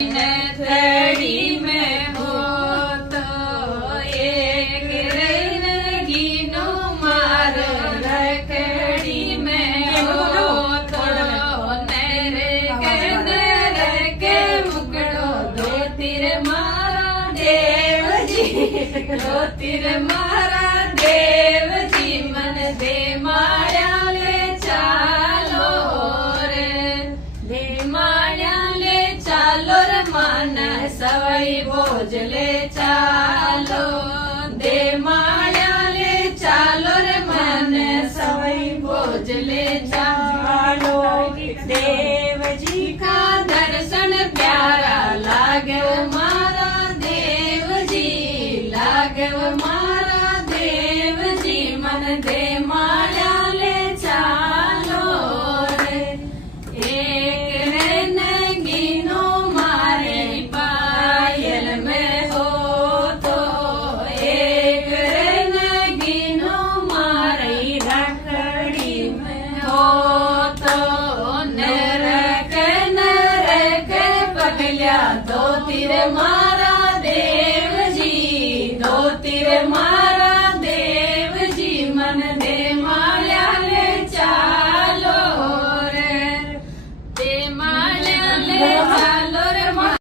थड़ी में हो तो एक रेनगी नो मार रखड़ी में हो तो नर के मुकड़ो दो तीर मारा देव जी दो तीर मारा देव जी मन दे माया ले चालो रे दे माया ले चालो रे मन सवाई बोझ ले चालो दे माया ले चालो रे मन सवाई बोझ ले चालो देव जी का दर्शन प्यारा लागे मारा देव जी लागे मारा देव जी मन दे माया ले चालो रे एक रेनगी नो मारे पायल में हो तो एक रेनगी नो मारी रखड़ी में हो तो नरक पगलिया दो तीर मारा देव जी दो तीर मारा देव जी मन दे मारा